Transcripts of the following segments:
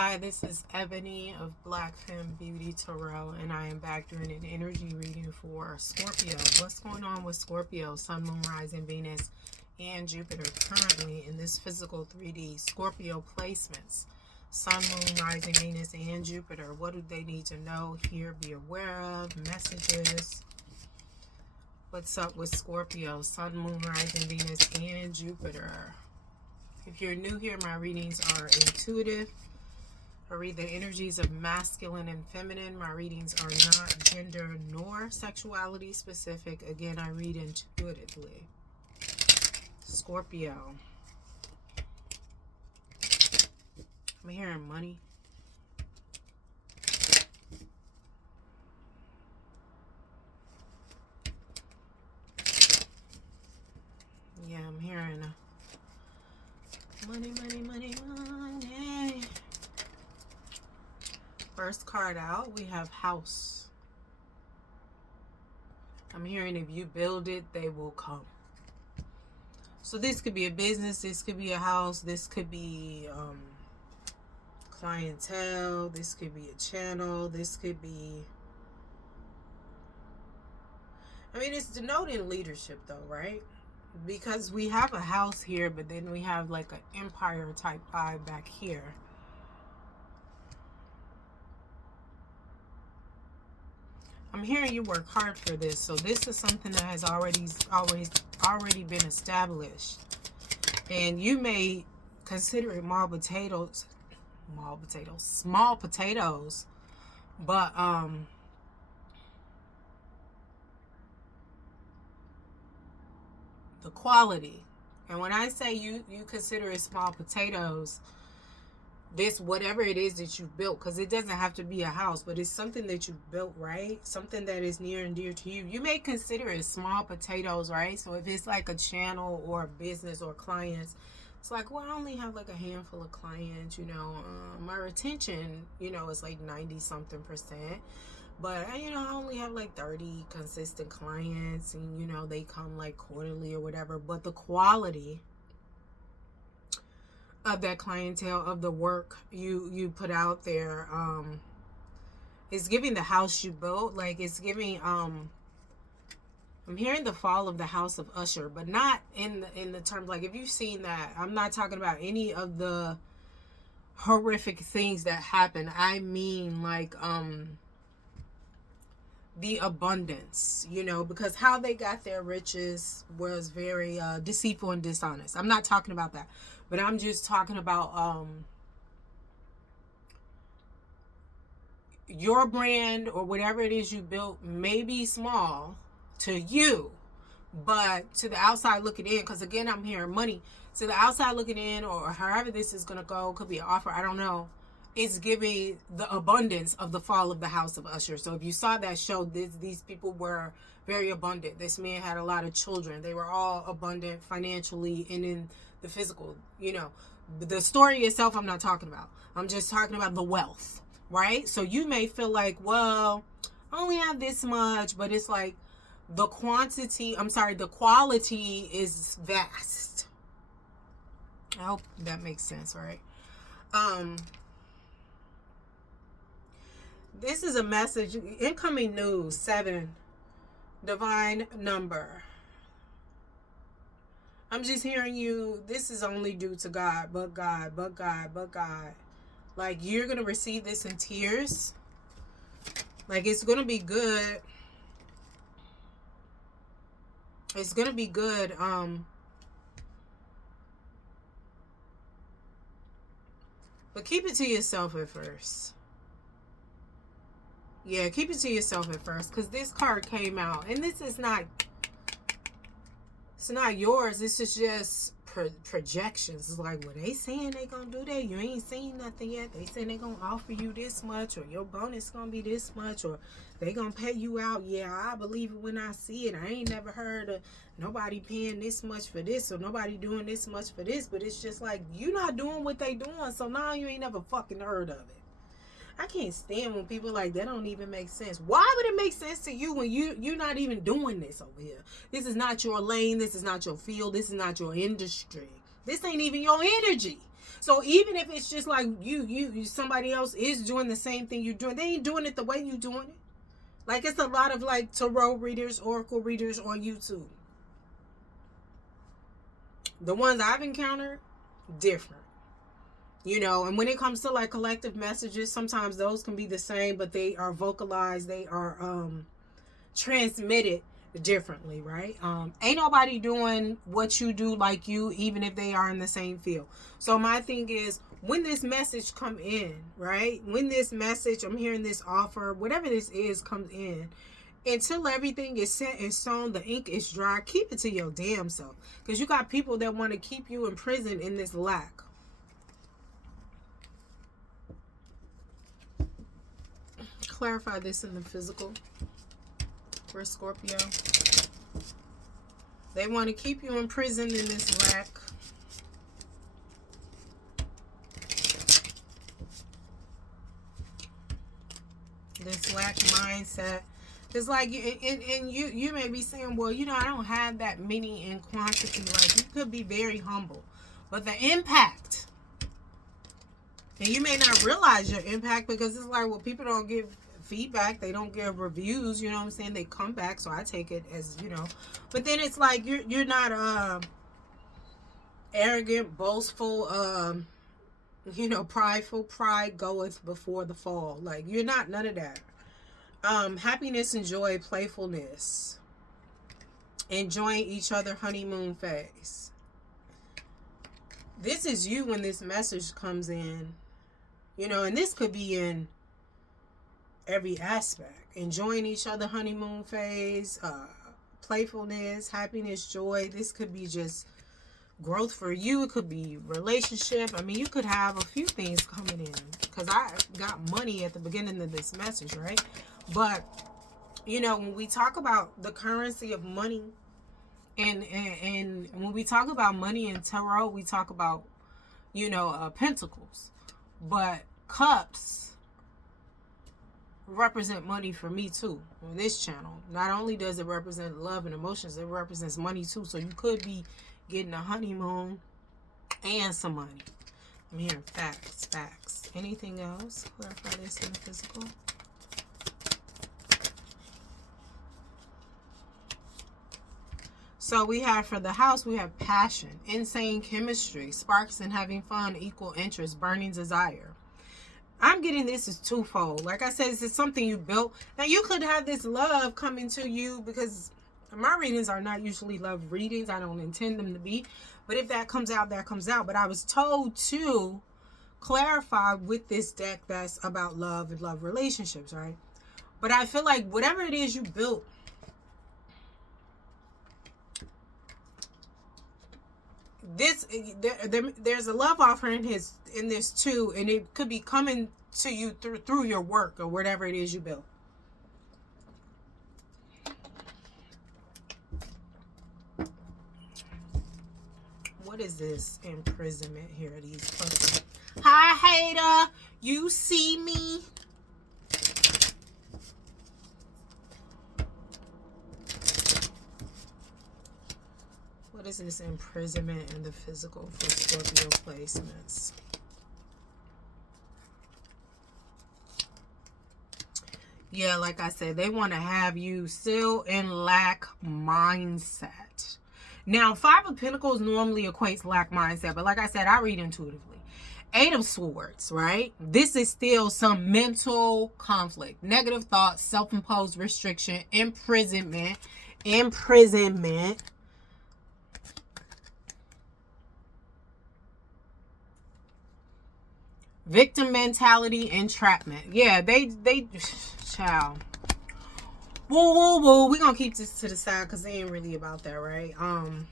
Hi, this is Ebony of BlackFemmeBeautyTaro, and I am back doing an energy reading for Scorpio. What's going on with Scorpio, Sun, Moon, Rising, Venus, and Jupiter currently in this physical 3D Scorpio placements? Sun, Moon, Rising, Venus, and Jupiter. What do they need to know, hear, be aware of? Messages. What's up with Scorpio, Sun, Moon, Rising, Venus, and Jupiter? If you're new here, my readings are intuitive. I read the energies of masculine and feminine. My readings are not gender nor sexuality specific. Again, I read intuitively. Scorpio. I'm hearing money. Yeah, I'm hearing money, money, money, money. First card out, we have house. I'm hearing if you build it, they will come. So this could be a business, this could be a house, this could be clientele, this could be a channel, this could be... I mean, it's denoting leadership though, right? Because we have a house here, but then we have like an empire type vibe back here. I'm hearing you work hard for this, so this is something that has already been established, and you may consider it small potatoes, but the quality. And when I say you consider it small potatoes, this, whatever it is that you built, because it doesn't have to be a house, but it's something that you built, right? Something that is near and dear to you. You may consider it small potatoes, right? So if it's like a channel or a business or clients, it's like, well, I only have like a handful of clients, you know, my retention, you know, is like 90-something%. But, you know, I only have like 30 consistent clients, and, you know, they come like quarterly or whatever. But the quality of that clientele, of the work you put out there, it's giving the house you built, like it's giving, I'm hearing the fall of the house of Usher, but not in the terms, like if you've seen that, I'm not talking about any of the horrific things that happen. I mean like the abundance, you know, because how they got their riches was very deceitful and dishonest. I'm not talking about that, but I'm just talking about your brand or whatever it is you built may be small to you, but to the outside looking in, because again, I'm hearing money. To the outside looking in, or however this is going to go, could be an offer, I don't know. It's giving the abundance of the fall of the house of Usher. So if you saw that show, these people were very abundant. This man had a lot of children. They were all abundant financially and in the physical, you know. The story itself, I'm not talking about. I'm just talking about the wealth, right? So you may feel like, well, I only have this much, but it's like the quality is vast. I hope that makes sense, right? This is a message, incoming news, 7, divine number. I'm just hearing you, this is only due to God, but God, but God, but God. Like, you're going to receive this in tears. Like, it's going to be good. It's going to be good. But keep it to yourself at first. Yeah, keep it to yourself at first, because this card came out, and this is not, it's not yours. This is just projections. It's like, well, they saying they gonna do that. You ain't seen nothing yet. They saying they gonna offer you this much, or your bonus gonna be this much, or they gonna pay you out. Yeah, I believe it when I see it. I ain't never heard of nobody paying this much for this, or nobody doing this much for this. But it's just like, you not doing what they doing, so now you ain't never fucking heard of it. I can't stand when people like that don't even make sense. Why would it make sense to you when you're not even doing this over here? This is not your lane. This is not your field. This is not your industry. This ain't even your energy. So even if it's just like you somebody else is doing the same thing you're doing, they ain't doing it the way you doing it. Like, it's a lot of like tarot readers, oracle readers on YouTube. The ones I've encountered, different. You know, and when it comes to like collective messages, sometimes those can be the same, but they are vocalized, they are transmitted differently, right? Ain't nobody doing what you do like you, even if they are in the same field. So my thing is, when this message come in, right? When this message, I'm hearing this offer, whatever this is, comes in, until everything is set and sewn, the ink is dry, keep it to your damn self. Because you got people that want to keep you in prison in this lack. Clarify this in the physical for Scorpio. They want to keep you in prison in this lack. This lack mindset. It's like, and you may be saying, well, you know, I don't have that many in quantity. Like, you could be very humble. But the impact, and you may not realize your impact, because it's like, well, people don't give feedback, they don't give reviews, you know what I'm saying? They come back, so I take it as, you know. But then it's like, you're not arrogant, boastful, you know, prideful. Pride goeth before the fall. Like, you're not none of that. Happiness and joy, playfulness, enjoying each other, honeymoon phase. This is you when this message comes in, you know, and this could be in every aspect. Enjoying each other, honeymoon phase, playfulness, happiness, joy. This could be just growth for you. It could be relationship. I mean, you could have a few things coming in, because I got money at the beginning of this message, right? But, you know, when we talk about the currency of money, and when we talk about money in tarot, we talk about, you know, pentacles. But cups represent money for me too on this channel. Not only does it represent love and emotions, it represents money too. So you could be getting a honeymoon and some money. I'm hearing facts. Anything else? Clarify this in the physical. So we have, for the house, we have passion, insane chemistry, sparks and having fun, equal interest, burning desire. I'm getting this as twofold. Like I said, this is something you built. Now, you could have this love coming to you, because my readings are not usually love readings. I don't intend them to be. But if that comes out, that comes out. But I was told to clarify with this deck that's about love and love relationships, right? But I feel like whatever it is you built, there's a love offer in this too, and it could be coming to you through your work or whatever it is you built. What is this imprisonment here? These puzzles. Hi, hater. You see me? What is this imprisonment in the physical for Scorpio placements? Yeah, like I said, they want to have you still in lack mindset. Now, Five of Pentacles normally equates lack mindset, but like I said, I read intuitively. Eight of Swords, right? This is still some mental conflict, negative thoughts, self-imposed restriction, imprisonment. Victim mentality, entrapment. Yeah, they child. Whoa. We're gonna keep this to the side because they ain't really about that, right? I'm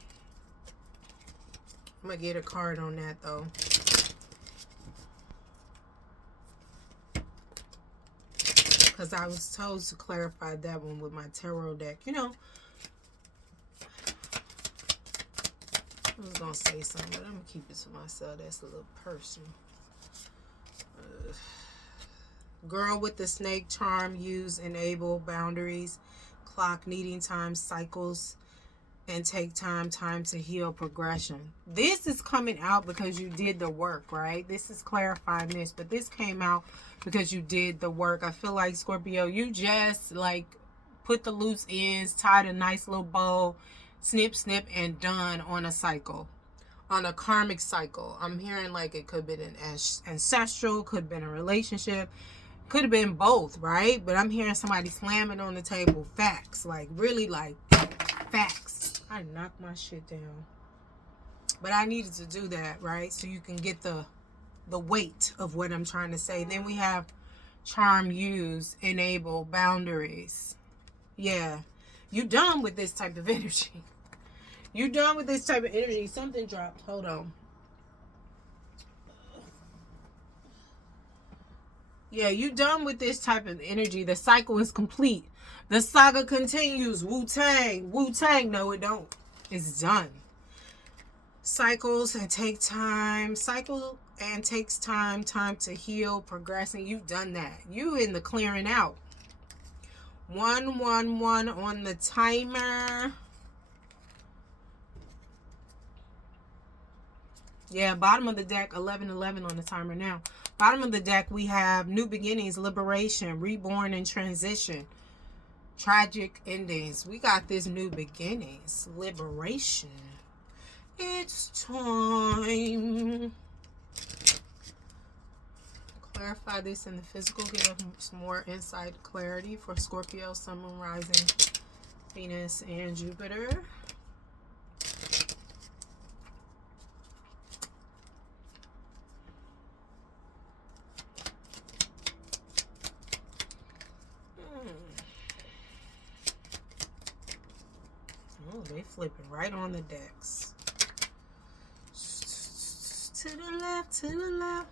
gonna get a card on that though. Because I was told to clarify that one with my tarot deck. You know, I was gonna say something, but I'm gonna keep it to myself. That's a little personal. Girl with the snake charm, use, enable, boundaries, clock, needing time, cycles, and take time to heal, progression. This is coming out because you did the work, right? This is clarifying this, but this came out because you did the work. I feel like, Scorpio, you just like put the loose ends, tied a nice little bow, snip, snip, and done on a cycle, on a karmic cycle. I'm hearing like it could have been an ancestral, could have been a relationship, could have been both, right? But I'm hearing somebody slamming on the table facts, like really like facts. I knocked my shit down, but I needed to do that, right? So you can get the weight of what I'm trying to say. Then we have charm, use, enable, boundaries. Yeah, you done with this type of energy. You done with this type of energy. Something dropped. Hold on. Yeah, you done with this type of energy. The cycle is complete. The saga continues. Wu-Tang. Wu-Tang. No, it don't. It's done. Cycles and take time. Cycle and takes time. Time to heal. Progressing. You've done that. You in the clearing out. 111 on the timer. Yeah, bottom of the deck, 1111 on the timer now. Bottom of the deck, we have new beginnings, liberation, reborn, and transition. Tragic endings. We got this new beginnings, liberation. It's time. Clarify this in the physical. Give us some more insight, clarity for Scorpio, Sun, Moon, Rising, Venus, and Jupiter. Oh, they flipping right on the decks. To the left, to the left.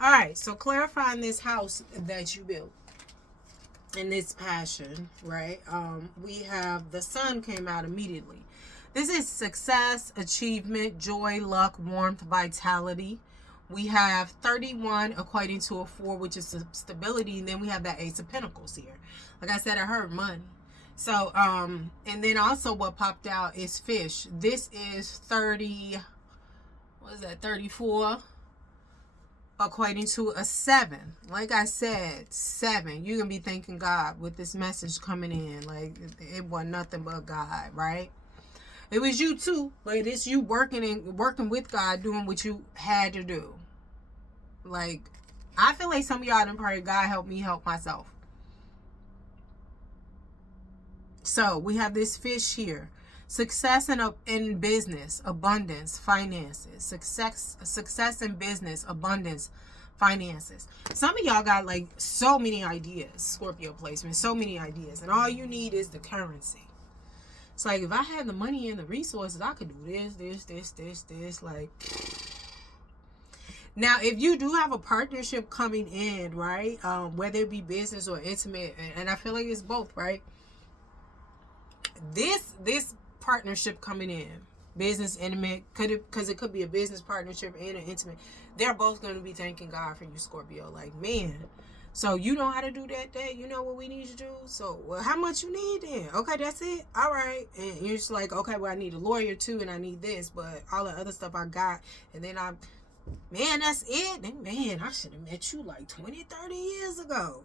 All right, so clarifying this house that you built and this passion, right? We have the sun came out immediately. This is success, achievement, joy, luck, warmth, vitality. We have 31 equating to a 4, which is stability. And then we have that Ace of Pentacles here. Like I said, I heard money. So, and then also what popped out is fish. This is 30, what is that, 34? Equating to a 7. Like I said, 7. You're going to be thanking God with this message coming in. Like, it wasn't nothing but God, right? It was you too, but it's you working with God, doing what you had to do. Like, I feel like some of y'all done pray, God help me help myself. So we have this fish here. Success in business, abundance, finances. Success in business, abundance, finances. Some of y'all got like so many ideas, Scorpio placement, so many ideas. And all you need is the currency. It's like, if I had the money and the resources, I could do this. Like, now, if you do have a partnership coming in, right? Whether it be business or intimate, and I feel like it's both, right? This partnership coming in, business, intimate, because it could be a business partnership and an intimate. They're both going to be thanking God for you, Scorpio. Like, man, so you know how to do that. You know what we need to do. So, well, how much you need then? Okay, that's it. All right. And you're just like, okay, well, I need a lawyer too, and I need this, but all the other stuff I got. And then man, that's it. And man, I should have met you like 20, 30 years ago.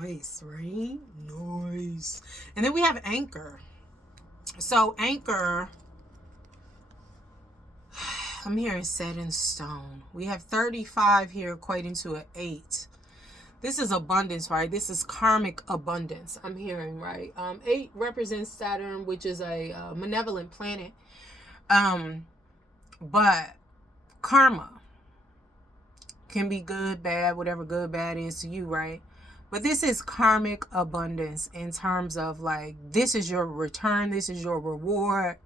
Nice, right? Nice. And then we have anchor. So anchor, I'm hearing set in stone. We have 35 here equating to an 8. This is abundance, right? This is karmic abundance. I'm hearing, right? 8 represents Saturn, which is a malevolent planet. But karma can be good, bad, whatever good, bad is to you, right? But this is karmic abundance in terms of like, this is your return. This is your reward.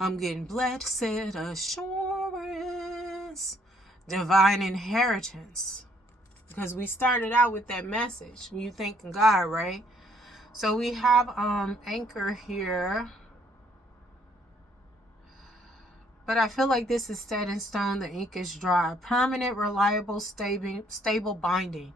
I'm getting blessed assurance, divine inheritance. Because we started out with that message. You thanking God, right? So we have anchor here. But I feel like this is set in stone. The ink is dry. Permanent, reliable, stable binding.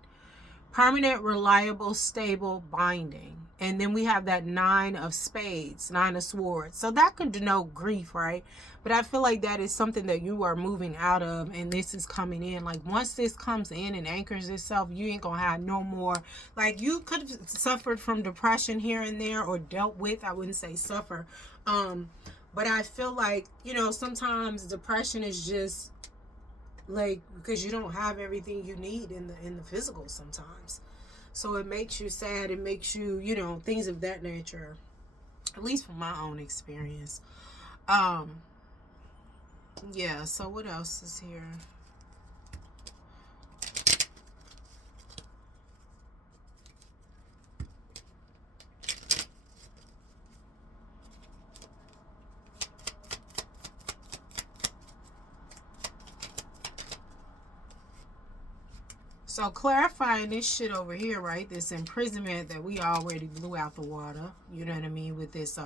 Permanent, reliable, stable binding. And then we have that 9 of spades, 9 of swords. So that could denote grief, right? But I feel like that is something that you are moving out of, and this is coming in. Like, once this comes in and anchors itself, you ain't gonna have no more. Like, you could have suffered from depression here and there, or dealt with, I wouldn't say suffer. But I feel like, you know, sometimes depression is just like because you don't have everything you need in the physical sometimes. So it makes you sad, it makes you, you know, things of that nature, at least from my own experience. Yeah, so what else is here? So clarifying this shit over here, right? This imprisonment that we already blew out the water. You know what I mean? With this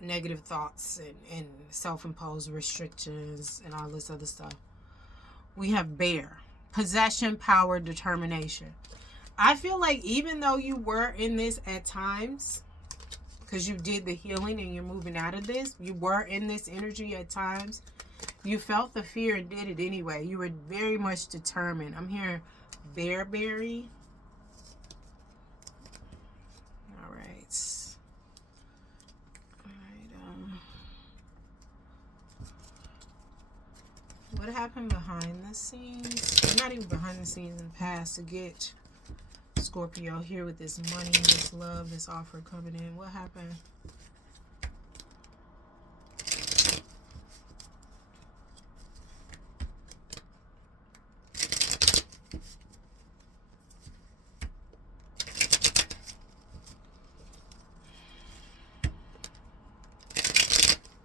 negative thoughts and self-imposed restrictions and all this other stuff. We have bear. Possession, power, determination. I feel like even though you were in this at times, because you did the healing and you're moving out of this, you were in this energy at times. You felt the fear and did it anyway. You were very much determined. I'm hearing bearberry. All right. All right. What happened behind the scenes? Not even behind the scenes, in the past, to get Scorpio here with this money, this love, this offer coming in. What happened?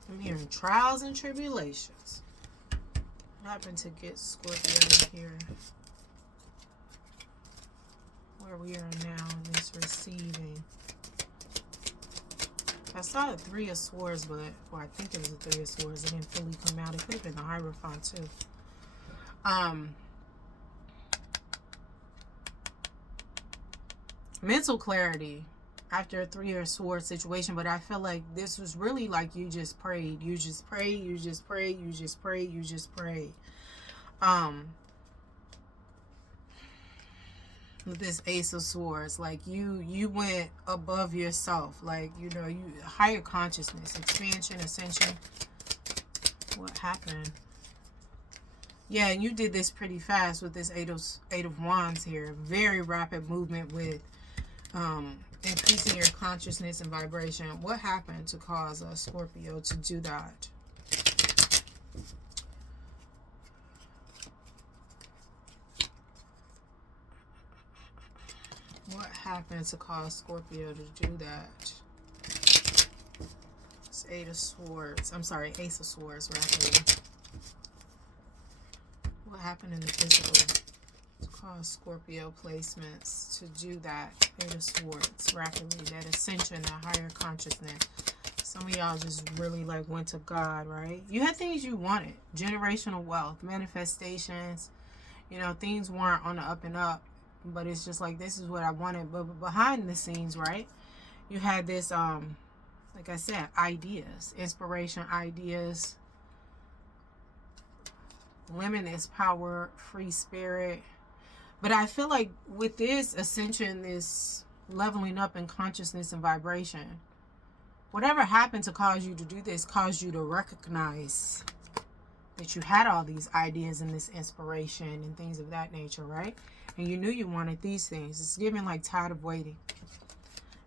I'm hearing trials and tribulations. What happened to get Scorpio here? Where we are now in this receiving. I saw the 3 of Swords, but, well, I think it was the 3 of Swords. It didn't fully come out. It could have been the Hierophant, too. Mental clarity after a 3 of Swords situation, but I feel like this was really like you just prayed. You just prayed, you just prayed, you just prayed, you just prayed. With this Ace of Swords, like you went above yourself, like, you know, you higher consciousness, expansion, ascension. What happened? Yeah, and you did this pretty fast with this eight of Wands here. Very rapid movement with increasing your consciousness and vibration. What happened to cause a Scorpio to do that? What happened to cause Scorpio to do that? It's 8 of Swords. I'm sorry, Ace of Swords, rapidly. What happened in the physical to cause Scorpio placements to do that? 8 of Swords, rapidly. That ascension, that higher consciousness. Some of y'all just really like went to God, right? You had things you wanted. Generational wealth, manifestations. You know, things weren't on the up and up. But it's just like, this is what I wanted. But behind the scenes, right, you had this, like I said, ideas, inspiration, ideas, limitless power, free spirit. But I feel like with this ascension, this leveling up in consciousness and vibration, whatever happened to cause you to do this caused you to recognize that you had all these ideas and this inspiration and things of that nature, right? And you knew you wanted these things. It's giving like tired of waiting.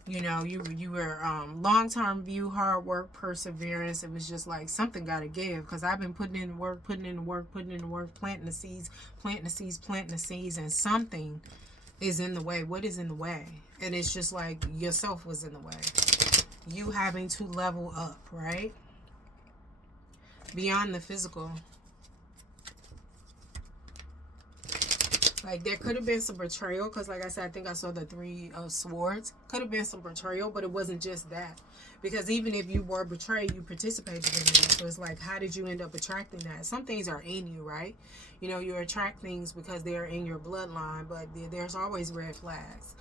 You know, you were long-term view, hard work, perseverance. It was just like something got to give, because I've been putting in the work, planting the seeds, and something is in the way. What is in the way? And it's just like yourself was in the way. You having to level up, right? Beyond the physical. Like, there could have been some betrayal, because like I said, I think I saw the 3 of Swords. Could have been some betrayal, but it wasn't just that. Because even if you were betrayed, you participated in that. So it's like, how did you end up attracting that? Some things are in you, right? You know, you attract things because they're in your bloodline, but there's always red flags.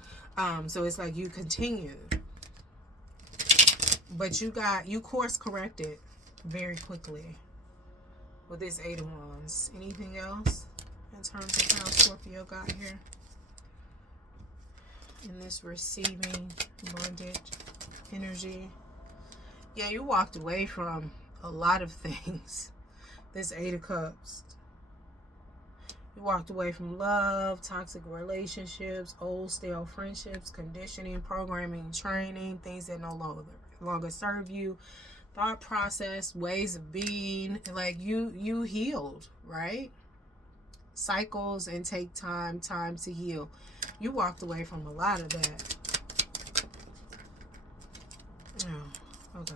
So it's like you continue. But you course corrected very quickly with this Eight of Wands. Anything else in terms of how Scorpio got here? In this receiving bondage energy. Yeah, you walked away from a lot of things. This Eight of Cups. You walked away from love, toxic relationships, old stale friendships, conditioning, programming, training, things that no longer serve you, thought process, ways of being. Like you healed, right? Cycles and take time to heal. You walked away from a lot of that. Oh, okay.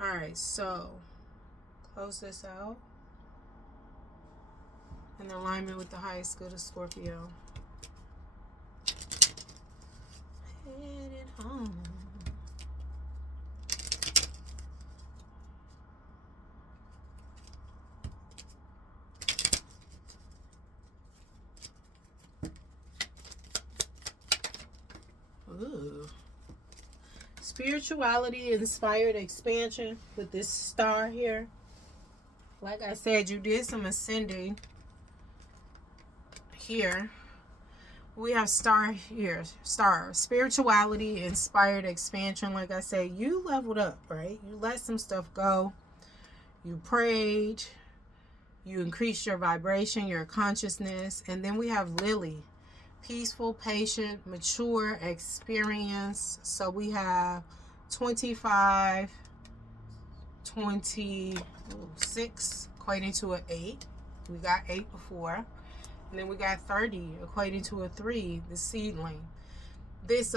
Alright, so close this out. In alignment with the highest good of Scorpio. Headed home. Ooh. Spirituality inspired expansion with this star here. Like I said, you did some ascending here. We have star here. Star. Spirituality inspired expansion. Like I said, you leveled up, right? You let some stuff go. You prayed. You increased your vibration, your consciousness. And then we have Lily. Peaceful, patient, mature, experience. So we have 25, 26, equating to an 8. We got 8 before. And then we got 30, equating to a 3, the seedling. This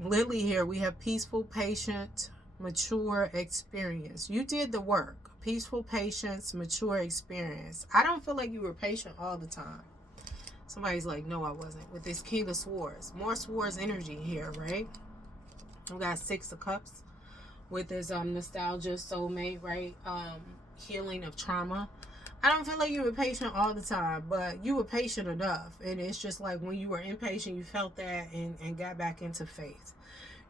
Lily here, we have peaceful, patient, mature, experience. You did the work. Peaceful, patience, mature, experience. I don't feel like you were patient all the time. Somebody's like, no, I wasn't. With this King of Swords. More Swords energy here, right? We got 6 of Cups. With this nostalgia, soulmate, right? Healing of trauma. I don't feel like you were patient all the time, but you were patient enough. And it's just like when you were impatient, you felt that and got back into faith.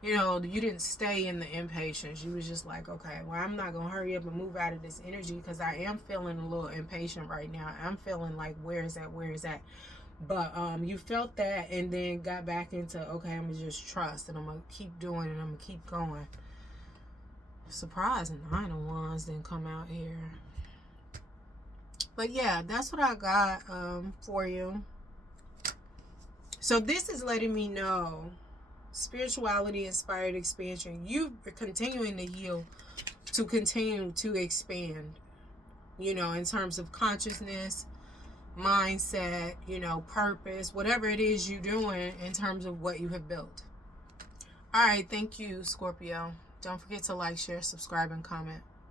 You know, you didn't stay in the impatience. You was just like, okay, well, I'm not going to hurry up and move out of this energy because I am feeling a little impatient right now. I'm feeling like, where is that? Where is that? But you felt that and then got back into, okay, I'm going to just trust and I'm going to keep doing it and I'm going to keep going. Surprising, 9 of Wands didn't come out here. But yeah, that's what I got for you. So this is letting me know spirituality inspired expansion. You are continuing to heal to continue to expand, you know, in terms of consciousness, mindset, you know, purpose, whatever it is you're doing in terms of what you have built. All right, thank you, Scorpio. Don't forget to like, share, subscribe, and comment.